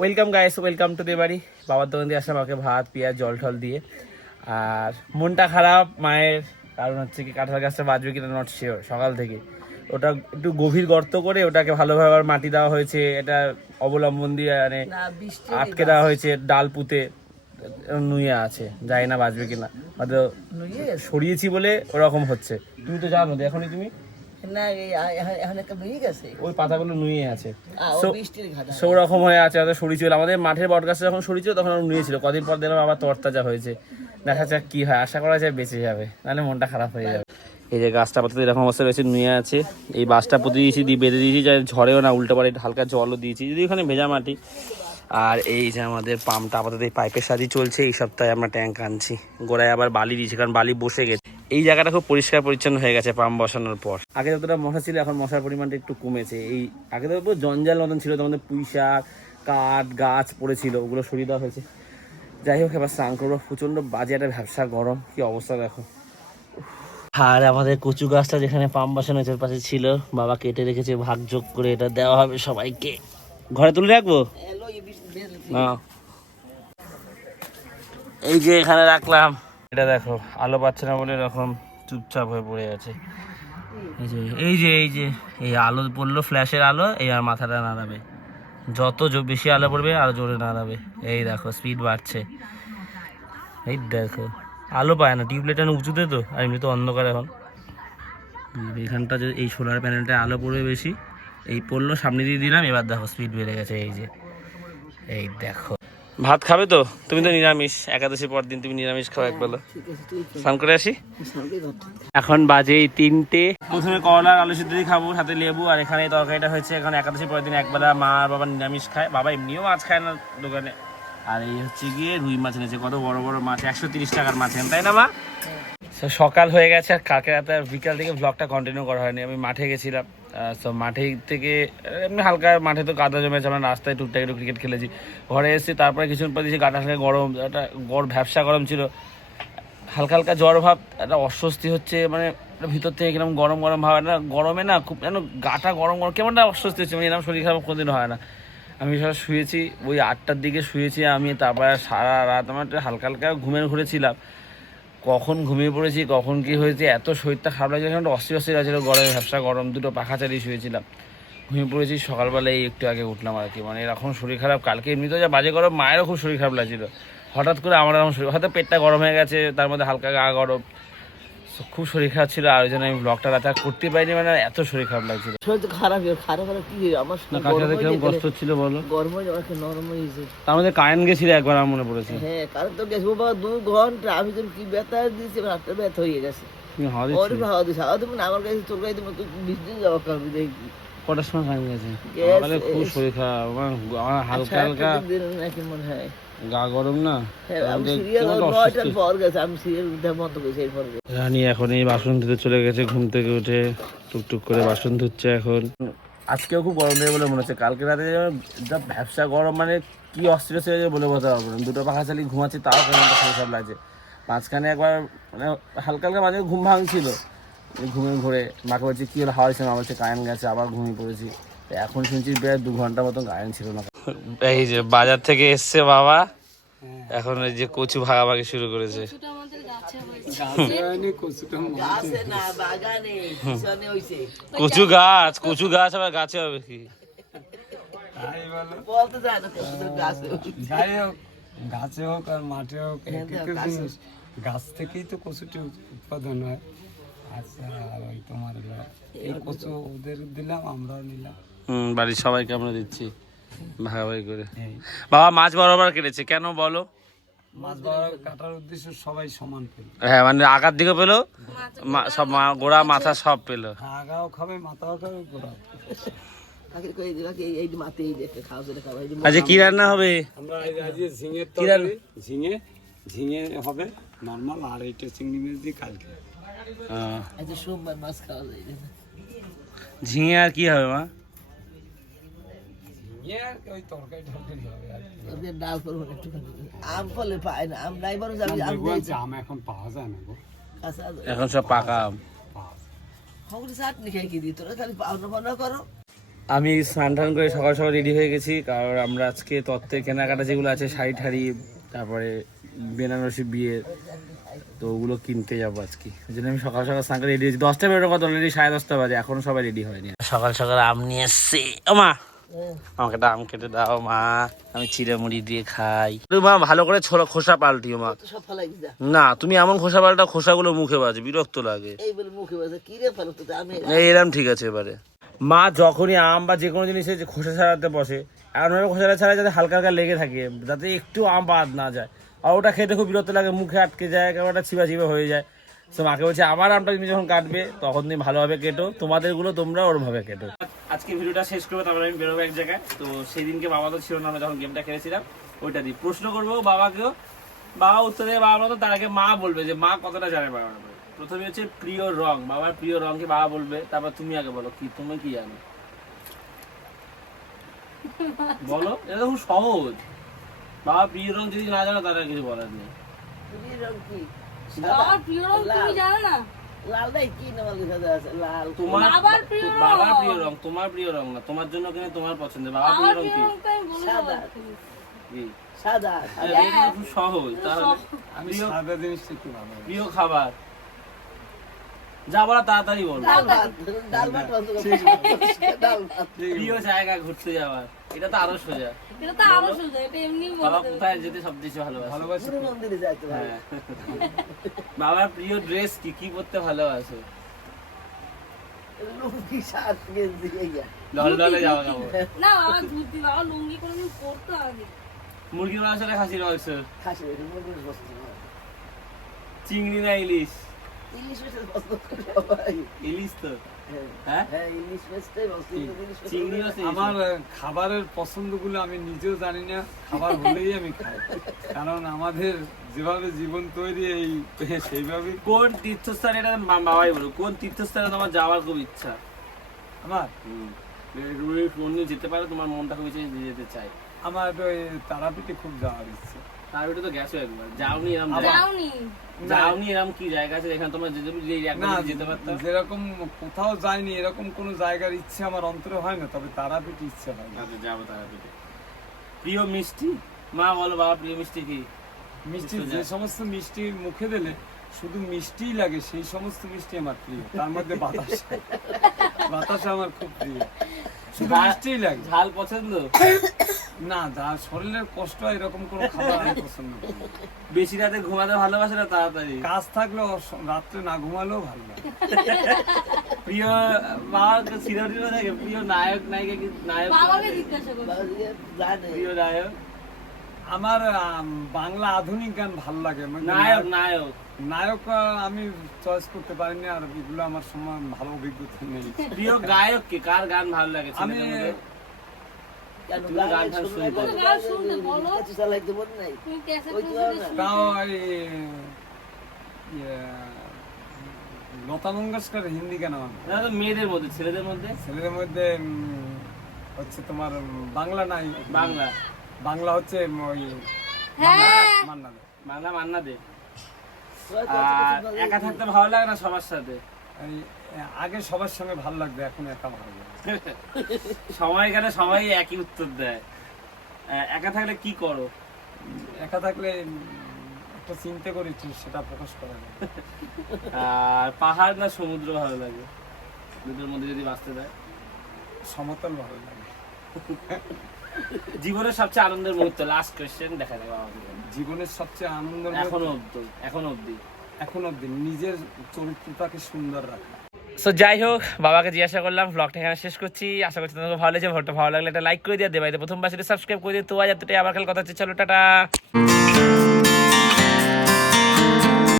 Welcome guys welcome to the বাড়ি। বাবার দোকান দিয়ে আসলাম আমাকে ভাত পেঁয়াজ জল টল দিয়ে। আর মনটা খারাপ মায়ের কারণ হচ্ছে কি কাঁঠাল গাছটা বাঁচবে কিনা নট শিওর সকাল থেকে। ওটা একটু গভীর গর্ত করে ওটাকে ভালোভাবে মাটি দেওয়া হয়েছে এটা অবলম্বন দিয়ে মানে আটকে দেওয়া হয়েছে ডাল পুঁতে নুয়ে আছে জানি না বাঁচবে কিনা। হয়তো সরিয়েছি বলে ওরকম হচ্ছে। তুমি তো জানো এখনই তুমি? না এই আ- এখন এখন একটা নুয়ে গেছে। ওই পাতাগুলো নুয়ে আছে। সব রকম হয়ে আছে হয়তো সরি ছিল আমাদের মাঠের বট গাছে যখন সরি ছিল তখন নুয়েছিল কদিন পর দেখলাম আবার তরতাজা হয়েছে। দেখা যাক কি হয়। আশা করা যায় বেঁচে যাবে। নাহলে মনটা খারাপ হয়ে যাবে। এই যে গাছটা আপাতত এরকম অবস্থা রয়েছে নুয়ে আছে। এই বাঁশটা পুঁতে দিয়েছি দিয়ে বেঁধে দিয়েছি ঝড়েও না উল্টো পারে হালকা জলও দিয়েছি। যদি ওখানে ভেজা মাটি আর এই যে আমাদের পাম্পটা, আপাতত এই পাইপের সাথে চলছে, এই সপ্তাহে আমরা ট্যাঙ্ক আনছি। গোড়ায় আবার বালি দিয়েছি, কারণ বালি বসে গেছে। এই জায়গাটা খুব পরিষ্কার পরিচ্ছন্ন হয়ে গেছে পাম্প বসানোর পর। আগে যতটা মশা ছিল, এখন মশার পরিমাণটা একটু কমেছে। এই আগে তো পুরো জঞ্জাল মতন ছিল তোমাদের পুঁই শাক, কাঠ, গাছ পড়েছিল, ওগুলো সরিয়ে দেওয়া হয়েছে। যাই হোক, এবার স্নান করব। প্রচণ্ড বাজে একটা ব্যবসা, গরম। কি অবস্থা দেখো। আর আমাদের কচু গাছটা যেখানে পাম্প বসানো হয়েছে পাশে ছিল, বাবা কেটে রেখেছে ভাগযোগ করে এটা দেওয়া হবে সবাইকে। ঘরে তুলে রাখব? এই না এই যে এখানে রাখলাম। এটা দেখো, আলো পাচ্ছে না বলে এরকম চুপচাপ হয়ে পড়ে আছে। এই যে এই যে, এই আলো পড়ল, ফ্ল্যাশের আলো, এই আর মাথাটা নাড়াবে। যত বেশি আলো পড়বে, আরও জোরে নাড়াবে। এই দেখো স্পিড বাড়ছে। এই দেখো, আলো পায় না, টিউবলাইট উঁচুতে তো, আর এমনি তো অন্ধকার এখন। এখানটা এই সোলার প্যানেলটা আলো পড়বে বেশি। এই পড়ল, সামনে দিয়ে দিলাম, এবার দেখো স্পিড বেড়ে গেছে, এই যে। এই দেখো। ভাত খাবে তো? তুমি তো নিরামিষ। একাদশী পর দিন তুমি নিরামিষ খাও একবেলা। ঠিক স্নান করে আসি? এখন বাজে এই তিনটে। প্রথমে করলা আলু সিদ্ধ খাব সাথে লেবু আর এখানে এই তরকারিটা হয়েছে এখন একাদশী পরের দিন একবেলা মা আর বাবা নিরামিষ খায়। বাবা এমনিও মাছ খায় না দোকানে। আর এই হচ্ছে গিয়ে রুই মাছ এনেছে কত বড় বড় মাছ একশো তিরিশ টাকার মাছ এনে, তাই না মা? সকাল হয়ে গেছে আর কালকে রাতে আর বিকাল থেকে ব্লগটা কন্টিনিউ করা হয়নি। আমি মাঠে গেছিলাম। তো মাঠে থেকে, এমনি হালকা মাঠে তো কাদা জমেছে, আমরা রাস্তায় টুকটাক একটু ক্রিকেট খেলেছি। ঘরে এসেছি তারপরে কিছুক্ষণ পর দিয়েছি গাটা হালকা গরম, একটা গড় ভ্যাবসা গরম ছিল। হালকা হালকা জ্বর ভাব, একটা অস্বস্তি হচ্ছে মানে ভিতর থেকে কীরকম গরম গরম ভাব না গরমে না খুব যেন গাটা গরম গরম, কেমন একটা অস্বস্তি হচ্ছে মানে এরকম শরীর খারাপ কোনোদিন হয় না। আমি সব শুয়েছি, ওই আটটার দিকে শুয়েছি আমি, তারপরে সারা রাত আমার হালকা হালকা ঘুমের ঘুরেছিলাম কখন ঘুমিয়ে পড়েছি, কখন কি হয়েছে, এত শরীরটা খারাপ লাগছে কারণ অস্থির অস্থির আছে গরমে ব্যবসা গরম, দুটো পাখা চালিয়ে শুয়েছিলাম। ঘুমিয়ে পড়েছি, সকালবেলায় একটু আগে উঠলাম আর কি মানে এরকম শরীর খারাপ, কালকে এমনিতেও যা বাজে গরম, মায়েরও খুব শরীর খারাপ লাগছিল। হঠাৎ করে আমার এরকম শরীর, হয়তো পেটটা গরম হয়ে গেছে, তার মধ্যে হালকা গা গরম So, খুব শরীর খারাপ ছিল আর ওই জন্য আমি ব্লগটা রাতে আর করতে পারিনি মানে এত শরীর খারাপ লাগছিল। শরীর তো খারাপ হয়ে খারাপ কি আমার না কীরকম কষ্ট হচ্ছিল বলো? গরম হয়ে যাওয়ার নরম তার মধ্যে কারেন্ট গেছিল একবার আমার মনে পড়েছে। হ্যাঁ কারণ তো গেছে বাবা দু ঘণ্টা। আমি তো কি ব্যথা দিয়েছি? হাতটা ব্যথা হয়ে গেছে। হাওয়া হাওয়া দেবো না আমার কাছে তোর কাছে দেখি কটার সময় কারেন্ট গেছে? খুব শরীর খারাপ আমার হালকা হালকা নাকি মনে হয়? গা গরম না? হ্যাঁ রানী এখন এই বাসন ধুতে চলে গেছে ঘুম থেকে উঠে টুকটুক করে বাসন ধুচ্ছে এখন। আজকেও খুব গরম দেবে বলে মনে হচ্ছে কালকে রাতে যা ব্যবসা গরম মানে কি অস্থির হয়ে যাবে বলে বোঝা পারব না। দুটো পাখা চালিয়ে ঘুমাচ্ছি তাও কেমন খারাপ লাগছে। মাঝখানে একবার মানে হালকা হালকা মাঝে ঘুম ভাঙছিল। এই ঘুমে ঘুরে মাকে বলছি কি হলো? হাওয়া হয়েছে মা বলছে কারেন্ট গেছে আবার ঘুমিয়ে পড়েছি। তো এখন শুনছি প্রায় দু ঘণ্টা মতন কারেন্ট ছিল না এই যে বাজার থেকে এসছে বাবা। এখন এই যে কচু ভাগাভাগি শুরু করেছে। গাছে না বাগানে পিছনে হইছে। কচু গাছ কচু গাছ আবার গাছে হবে কি? গাছে যাই হোক গাছে হোক আর মাঠে হোক হ্যাঁ, গাছ থেকেই তো কচুটি উৎপাদন হয়। আচ্ছা ওই তোমার এই কচু ওদের দিলাম আমরাও নিলাম। হুম বাড়ির সবাইকে আমরা দিচ্ছি। ভাগাভাগি করে। বাবা মাছ বরাবর কেটেছে কেন বলো? মাছ কাটার উদ্দেশ্য সবাই সমান পেল। হ্যাঁ মানে আগার দিকে পেল মা- সব মা- গোড়া মাথা সব পেল। আগাও খাবে মাথাও খাবে যে আচ্ছা কি রান্না হবে? আমরা আজকে ঝিঙের কি রান্না? ঝিঙে ঝিঙে হবে নর্মাল আর এইটা চিংড়ি মাছ দিয়ে কালকে। সোমবার মাছ খাওয়া যায় ঝিঙে আর কি হবে মা ঝিঙে আর ওই তরকারি টরকারি হবে আর কি। ওদের ডাল করব না একটুখানি আম ফলে পায় না আমি এখন পাওয়া যায় না এখন সব পাকা আম। স্নান টান করে সকাল সকাল রেডি হয়ে গেছি কারণ আমরা আজকে তত্ত্বের কেনাকাটা যেগুলো আছে শাড়ি ঠাড়ি তারপরে বেনারসি বিয়ে তো ওগুলো কিনতে যাব আজকে। ওই জন্য আমি সকাল সকাল স্নান করে রেডি হয়েছি। দশটা বেরোর কথা অলরেডি সাড়ে দশটা বাজে এখনও সবাই রেডি হয়নি। সকাল সকাল আম নিয়ে এসছি। ও মা আমাকে একটা আম কেটে দাও মা। আমি চিড়ে মুড়ি দিয়ে খাই। তুমি মা ভালো করে ছোলা খোসা পাল্টিও মা। না তুমি এমন খোসা পাল্টা খোসাগুলো মুখে বাজে বিরক্ত লাগে। এই বলে মুখে বাজে কি রে ফালো তো আমি এই এরম ঠিক আছে এবারে। মা যখনই আম বা যে কোনো জিনিসে যে খোসা ছাড়াতে বসে এমনভাবে খোসা ছাড়া যাতে হালকা হালকা লেগে থাকে যাতে একটু আম বাদ না যায়। আর ওটা খেতে খুব বিরক্ত লাগে মুখে আটকে যায় একটা ছিবা ছিবা হয়ে যায়। তো মাকে বলছে আমার আমটা তুমি যখন কাটবে তখন তুমি ভালোভাবে কেটো। তোমাদেরগুলো তোমরা ওরভাবে কেটো। আজকে ভিডিওটা শেষ করব তারপরে আমি বেরোবো এক জায়গায়। তো সেই দিনকে বাবা তো ছিল না আমরা যখন গেমটা খেলেছিলাম ওইটা দিই প্রশ্ন করব বাবাকেও। বাবা উত্তর দেবে বাবা মতো তার আগে মা বলবে যে মা কতটা জানে বাবার প্রথমে হচ্ছে প্রিয় রং। বাবার প্রিয় রংকে বাবা বলবে তারপর তুমি আগে বলো কি তুমি কি জানো? বলো এটা খুব সহজ। বাবা প্রিয় রং যদি না জানো তাহলে কিছু বলার নেই। তুমি রং কি? বাবার প্রিয় রং তুমি জানো না? লাল কি নামাল আছে? লাল। তোমার বাবার প্রিয় রং। বাবার প্রিয় রং তোমার প্রিয় রং না তোমার জন্য কিন্তু তোমার পছন্দের বাবার প্রিয় রং কি? রং তো আমি বলে সাদা। সাদা আরে, এটা তো খুব সহজ আমি প্রিয় সাদা জিনিসটা একটু ভালো। প্রিয় খাবার। যা বলা তাড়াতাড়ি বলো। প্রিয় জায়গা ঘুরতে যাওয়ার। এটা তো আরও সোজা। এটা তো আরও সোজা এটা এমনি বাবা কোথায় যেতে সবচেয়ে ভালোবাসে? পুরো মন্দিরে যাইতে ভাই হ্যাঁ। বাবার প্রিয় ড্রেস কি? কি পরতে ভালোবাসে? লুঙ্গি শার্ট গেঞ্জি এইয়া ডল ডলে যাওয়া কাপড়। না বাবা ধুতি বাবা লুঙ্গি কোনোদিন পরতো আগে মুরগির মাংস না খাসির মাংস? মুরগির বস্তু চিংড়ি না ইলিশ? হ্যাঁ। হ্যাঁ? হ্যাঁ। আমার খাবারের পছন্দগুলো আমি নিজেও জানি না খাবার হলেই আমি খাই। কারণ আমাদের যেভাবে জীবন তৈরি এই সেইভাবে কোন তীর্থস্থানে এটা বাবাই বলো কোন তীর্থস্থানে তোমার যাওয়ার খুব ইচ্ছা? আমার? কোন যেতে পারো তোমার মনটা খুব যেতে চাই আমার ওই তারাপীঠে খুব যাওয়ার ইচ্ছে। তার তো গেছো একবার। যাওনি জায়গা? যাওনি। যাওনি এরম কি জায়গা আছে? যেখানে তোমরা যেতে যে একবার যেতে পারতাম যেরকম কোথাও যায়নি এরকম কোন জায়গার ইচ্ছে আমার অন্তরে হয় না তবে তারাপীঠ ইচ্ছে হয়। না আচ্ছা যাব তারাপীঠে। প্রিয় মিষ্টি? মা বলো বাবা প্রিয় মিষ্টি কি? মিষ্টি যে সমস্ত মিষ্টি মুখে দিলে শুধু মিষ্টিই লাগে সেই সমস্ত মিষ্টি আমার প্রিয়। তার মধ্যে বাতাস। বাতাস আমার খুব প্রিয়। শুধু মিষ্টিই লাগে। ঝাল পছন্দ? না যার শরীরের কষ্ট এরকম কোনো খাবার আমি পছন্দ করি না। বেশি রাতে ঘুমাতে ভালোবাসে না তাড়াতাড়ি। কাজ থাকলেও রাত্রে না ঘুমালেও ভালো লাগে। প্রিয় বাবা সিনেমা থাকে প্রিয় নায়ক নায়িকা কি নায়ক বাবাকে জিজ্ঞাসা প্রিয় নায়ক? আমার আম, বাংলা আধুনিক গান ভালো লাগে। মানে নায়ক নায়ক নায়ক। আহ, আমি চয়েস করতে পারিনি আর এগুলো আমার সময় ভালো অভিজ্ঞতা নেই। প্রিয় গায়ক কে? কার গান ভালো লাগে আমি ছেলেদের মধ্যে? লতা মঙ্গেশকর হিন্দি কেন না তো মেয়েদের মধ্যে ছেলেদের মধ্যে। ছেলেদের মধ্যে হচ্ছে তোমার বাংলা নাই। বাংলা। বাংলা হচ্ছে ওই হ্যাঁ। মান্না দে। বাংলা মান্না দে। আর একা থাকতে ভালো লাগে না সবার সাথে। আগে সবার সঙ্গে ভালো লাগবে এখন একা ভালো সবাই এখানে সবাই একই উত্তর দেয়। একা থাকলে কি করো? একা থাকলে একটা চিন্তা করি ঠিক সেটা প্রকাশ করা যায়। আর পাহাড় না সমুদ্র ভালো লাগে? দুটোর মধ্যে যদি বাঁচতে দেয়? সমতল ভালো লাগে। জীবনের সবচেয়ে আনন্দের মুহূর্ত লাস্ট কোয়েশ্চেন দেখা যাবে জীবনের সবচেয়ে আনন্দের এখনও অব্দি এখনও অব্দি এখন অব্দি নিজের চরিত্রটাকে সুন্দর রাখা। সো যাই হোক, বাবাকে জিজ্ঞাসা করলাম ব্লগটা এখানে শেষ করছি। আশা করছি তোমাকে ভালো লেগেছে ভোটটা ভালো লাগলে একটা লাইক করে দিয়ে দেবাইতে প্রথমবার সেটা সাবস্ক্রাইব করে দিয়ে তো আজ এতটাই, আবার কাল কথা হচ্ছে। চলো, টাটা!